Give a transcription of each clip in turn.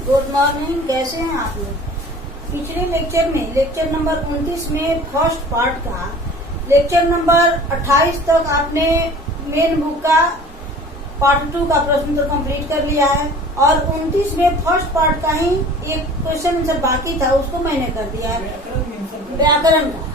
Good morning. कैसे हैं आप लोग? पिछले लेक्चर में लेक्चर नंबर 29 में फर्स्ट पार्ट का लेक्चर नंबर 28 तक आपने मेन बुक का पार्ट 2 का प्रश्न उत्तर कंप्लीट कर लिया है और 29 में फर्स्ट पार्ट का ही एक क्वेश्चन आंसर बाकी था, उसको मैंने कर दिया है। व्याकरण का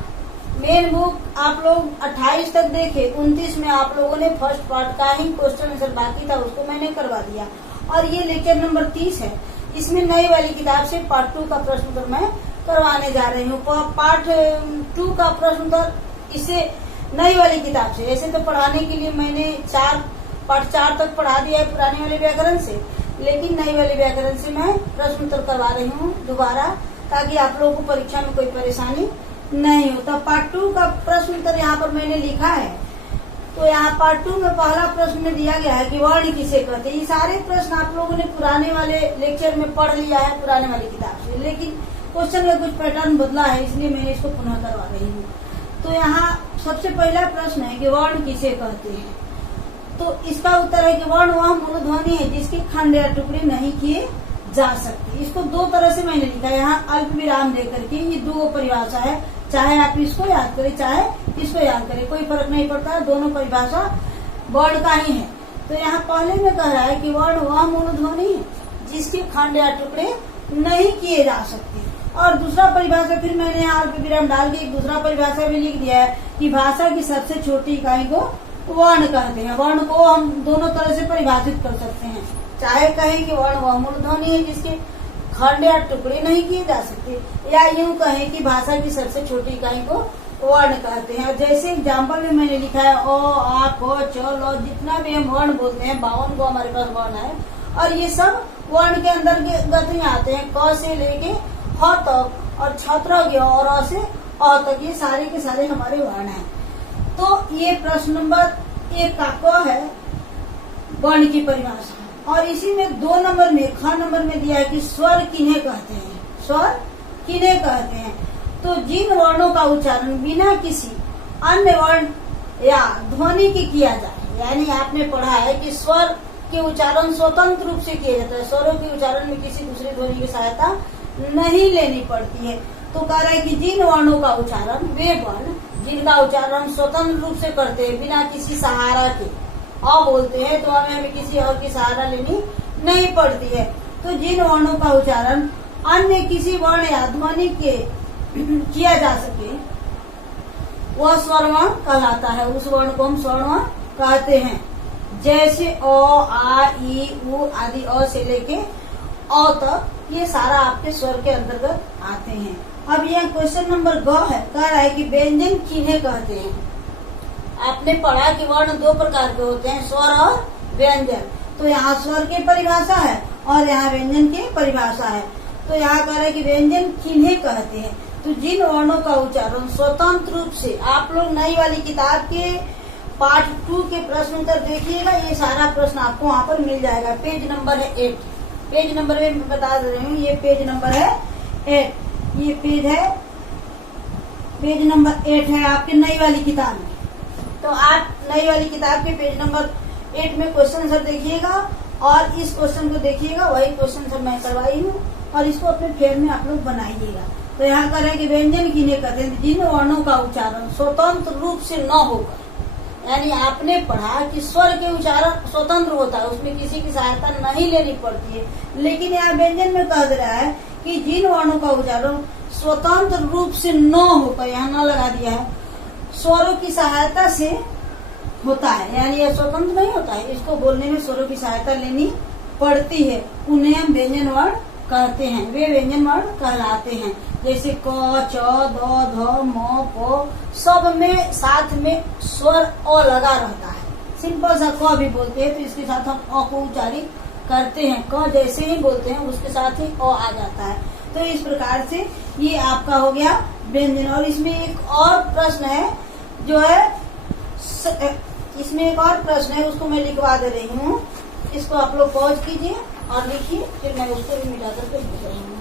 मेन बुक आप लोग 28 तक देखे, 29 में आप लोगों ने फर्स्ट पार्ट का ही क्वेश्चन आंसर बाकी था, उसको मैंने करवा दिया। और ये लेक्चर नंबर 30 है, इसमें नई वाली किताब से पार्ट 2 का प्रश्न उत्तर मैं करवाने जा रही हूँ। पार्ट 2 का प्रश्न उत्तर इसे नई वाली किताब से, ऐसे तो पढ़ाने के लिए मैंने पार्ट 4 तक पढ़ा दिया है पुराने वाले व्याकरण से, लेकिन नई वाले व्याकरण से मैं प्रश्न उत्तर करवा रही हूँ दोबारा, ताकि आप लोगों को परीक्षा में कोई परेशानी नहीं हो। तो पार्ट 2 का प्रश्न उत्तर यहाँ पर मैंने लिखा है। तो यहाँ पार्ट 2 में पहला प्रश्न में दिया गया है कि वर्ण किसे कहते हैं। ये सारे प्रश्न आप लोगों ने पुराने वाले लेक्चर में पढ़ लिया है पुराने वाली किताब से, लेकिन क्वेश्चन में कुछ पैटर्न बदला है, इसलिए मैं इसको पुनः करवा रही हूँ। तो यहाँ सबसे पहला प्रश्न है कि वर्ण किसे कहते हैं। तो इसका उत्तर है कि वर्ण वह मूलध्वनि है जिसके खंड या टुकड़े नहीं किए जा सकते। इसको दो तरह से मैंने लिखा है, यहाँ अल्प विराम देकर के। ये दो परिभाषा है, चाहे आप इसको याद करें चाहे इसको याद करें, कोई फर्क नहीं पड़ता, दोनों परिभाषा वर्ण का ही है। तो यहाँ पहले में कह रहा है कि वर्ण वह मूलध्वनि है जिसके खंड या टुकड़े नहीं किए जा सकते। और दूसरा परिभाषा फिर मैंने यहाँ अल्प विराम डाल के एक दूसरा परिभाषा भी लिख दिया है कि भाषा की सबसे छोटी इकाई को वर्ण कहते हैं। वर्ण को हम दोनों तरह से परिभाषित कर सकते हैं, चाहे कहें कि वर्ण वह मूलध्वनि है जिसके खंड या टुकड़े नहीं किए जा सकते, या यूं कहें कि भाषा की सबसे छोटी इकाई को वर्ण कहते हैं। जैसे एग्जाम्पल में मैंने लिखा है ओ, आ, को, च, लो, जितना भी हम वर्ण बोलते हैं 52 को हमारे पास वर्ण है, और ये सब वर्ण के अंदर गति आते हैं। क से लेके ह तक और छत्र और अ से अ तक, ये सारे के सारे हमारे वर्ण हैं। तो ये प्रश्न नंबर 1 का क है वर्ण की परिभाषा। और इसी में 2 नंबर में ख नंबर में दिया है कि स्वर किन्हें कहते हैं। स्वर किन्हें कहते हैं? तो जिन वर्णों का उच्चारण बिना किसी अन्य वर्ण या ध्वनि के किया जाए, यानी आपने पढ़ा है कि स्वर के उच्चारण स्वतंत्र रूप से किया जाता है, स्वरों के उच्चारण में किसी दूसरी ध्वनि की सहायता नहीं लेनी पड़ती है। तो कह रहा है कि जिन वर्णों का उच्चारण, वे वर्ण जिनका उच्चारण स्वतंत्र रूप से करते हैं बिना किसी सहारा के, अ बोलते हैं तो हमें किसी और की सहारा लेनी नहीं पड़ती है। तो जिन वर्णों का उच्चारण अन्य किसी वर्ण या ध्वनि के किया जा सके वह स्वरवर्ण कहलाता है। उस वर्ण को हम स्वरवर्ण कहते हैं। जैसे अ, आ, ई, उ आदि, अ से लेके अ तक, ये सारा आपके स्वर के अंतर्गत आते हैं। अब यह क्वेश्चन नंबर ग है, कह रहा है कि व्यंजन किन्हें कहते हैं। आपने पढ़ा कि वर्ण 2 प्रकार के होते हैं, स्वर और व्यंजन। तो यहाँ स्वर की परिभाषा है और यहाँ व्यंजन की परिभाषा है। तो यहाँ कह रहा है कि व्यंजन किन्हें कहते हैं। तो जिन वर्णों का उच्चारण स्वतंत्र रूप से, आप लोग नई वाली किताब के पार्ट 2 के प्रश्न उत्तर देखिएगा, ये सारा प्रश्न आपको वहाँ पर मिल जाएगा। पेज नंबर है 8, पेज नंबर में बता दे रही हूँ, ये पेज नंबर है 8, ये पेज नंबर 8 है आपके नई वाली किताब में। तो आप नई वाली किताब के पेज नंबर 8 में क्वेश्चन आंसर देखिएगा और इस क्वेश्चन को देखिएगा, वही क्वेश्चन आंसर मैं करवाई हूँ, और इसको अपने फेर में आप लोग बनाइएगा। तो यहाँ कह रहे हैं कि व्यंजन किन्हें कहते हैं, जिन वर्णों का उच्चारण स्वतंत्र रूप से न होकर, यानी आपने पढ़ा कि स्वर के उच्चारण स्वतंत्र होता है, उसमें किसी की सहायता नहीं लेनी पड़ती है, लेकिन यहाँ व्यंजन में कह दे रहा है कि जिन वर्णों का उच्चारण स्वतंत्र रूप से न होकर, यहाँ न लगा दिया है, स्वरों की सहायता से होता है, यानी यह स्वतंत्र नहीं होता है, इसको बोलने में स्वरों की सहायता लेनी पड़ती है, उन्हें हम व्यंजन वर्ण कहते हैं। वे व्यंजन वर्ण कहलाते हैं। जैसे क, च, द, ध, म, प, सब में साथ में स्वर अ लगा रहता है। सिंपल सा क भी बोलते हैं तो इसके साथ हम अ को उच्चारित करते हैं। क जैसे ही बोलते हैं उसके साथ ही अ आ जाता है। तो इस प्रकार से ये आपका हो गया व्यंजन। और इसमें एक और प्रश्न है, जो है इसमें एक और प्रश्न है, उसको मैं लिखवा दे रही हूँ। इसको आप लोग पॉज कीजिए और लिखिए, फिर मैं उसको भी मिटा करके लिख रही हूँ।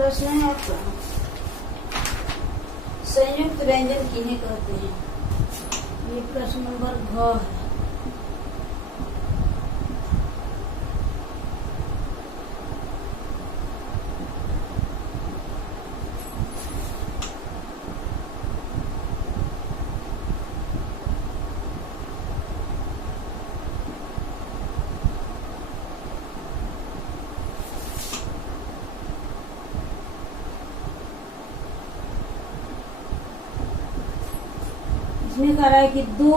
प्रश्न है आपका, संयुक्त व्यंजन किन्हें कहते हैं? ये प्रश्न नंबर घ है। इसमें कह रहा है कि दो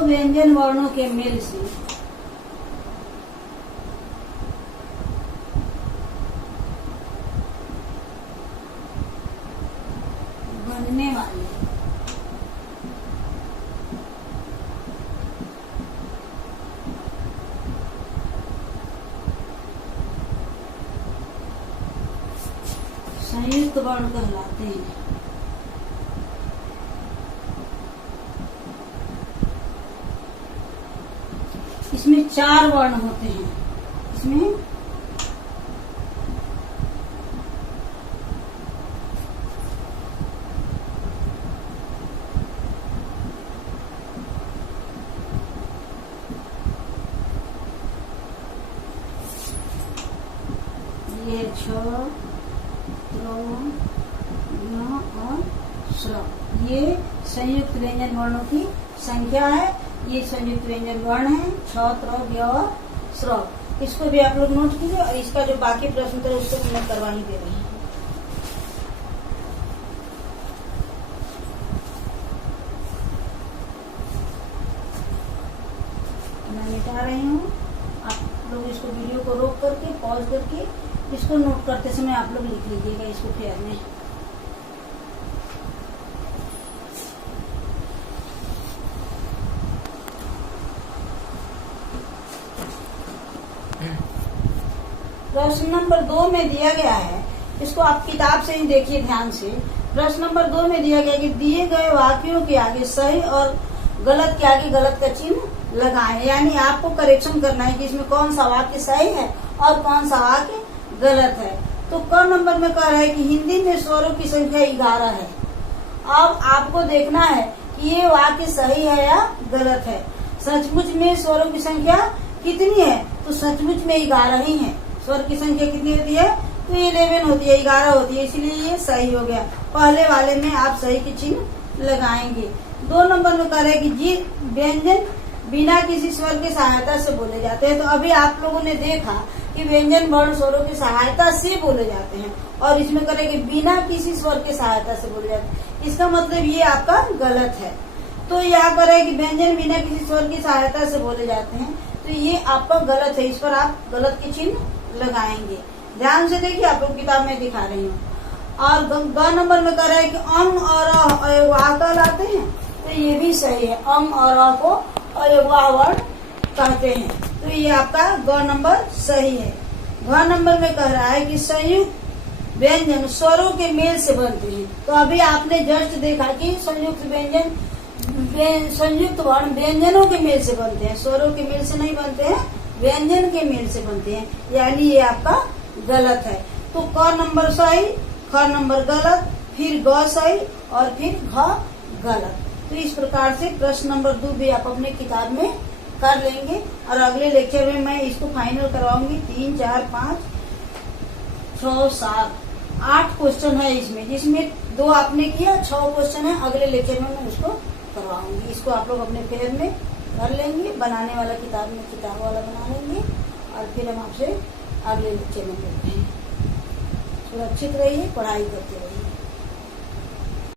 व्यंजन वर्णों के मेल से बनने वाले संयुक्त वर्ण कहलाते हैं। इसमें 4 वर्ण होते हैं। इसमें ये छ, और श्रव, ये संयुक्त व्यंजन वर्णों की संख्या है। ये संयुक्त व्यंजन वर्ण है, छ, त्र, व्य और श्रव। इसको भी आप लोग नोट कीजिए और इसका जो बाकी प्रश्न थे उसको मैं करवा ही दे रही हूँ। मैं मिटा रही हूँ। आप लोग इसको वीडियो को रोक करके पॉज करके इसको नोट करते समय आप लोग लिख लीजिएगा इसको फेयर में। प्रश्न नंबर 2 में दिया गया है, इसको आप किताब से ही देखिए ध्यान से। प्रश्न नंबर 2 में दिया गया कि दिए गए वाक्यों के आगे सही और गलत के आगे गलत का चिन्ह लगाएं। यानी आपको करेक्शन करना है कि इसमें कौन सा वाक्य सही है और कौन सा वाक्य गलत है। तो क नंबर में कह रहा है कि हिंदी में स्वरों की संख्या 11 है। अब आपको देखना है कि ये वाक्य सही है या गलत है। सचमुच में स्वरों की संख्या कितनी है? तो सचमुच में 11 ही है। स्वर की संख्या कितनी होती है? तो 11 होती है, 11 होती है, इसलिए ये सही हो गया। पहले वाले में आप सही के चिन्ह लगाएंगे। 2 नंबर में कह रहे हैं कि जी व्यंजन बिना किसी स्वर की सहायता से बोले जाते हैं। तो अभी आप लोगों ने देखा कि व्यंजन वर्ण स्वरों की सहायता से बोले जाते हैं और इसमें करें कि बिना किसी स्वर की सहायता से बोले जाते हैं। इसका मतलब ये आपका गलत है। तो यहाँ करें कि व्यंजन बिना किसी स्वर की सहायता से बोले जाते हैं, तो ये आपका गलत है। इस पर आप गलत के चिन्ह लगाएंगे। ध्यान से देखिए, आप लोग किताब में दिखा रही हूँ। और ग नंबर में कह रहा है कि अम और अ कहलाते हैं, तो ये भी सही है। अम और अ को अयवाह वर्ण कहते हैं, तो ये आपका ग नंबर सही है। घ नंबर में कह रहा है कि संयुक्त व्यंजन स्वरों के मेल से बनते हैं। तो अभी आपने जस्ट देखा कि संयुक्त व्यंजन संयुक्त वर्ण व्यंजनों के मेल से बनते हैं, स्वरों के मेल से नहीं बनते हैं, व्यंजन के मेल से बनते हैं। यानी ये आपका गलत है। तो क नंबर सही, ख नंबर गलत, फिर ग सही और फिर घ गलत। तो इस प्रकार से प्रश्न नंबर 2 भी आप अपने किताब में कर लेंगे और अगले लेक्चर में मैं इसको फाइनल करवाऊंगी। 3, 4, 5, 6, 7, 8 क्वेश्चन है इसमें, जिसमें 2 आपने किया, 6 क्वेश्चन है। अगले लेक्चर में मैं उसको करवाऊंगी। इसको आप लोग अपने फेयर में कर लेंगे, बनाने वाला किताब में किताब वाला बना लेंगे और फिर हम आपसे अगले लेक्चर में मिलते हैं। सुरक्षित रहिए, पढ़ाई करते रहिए।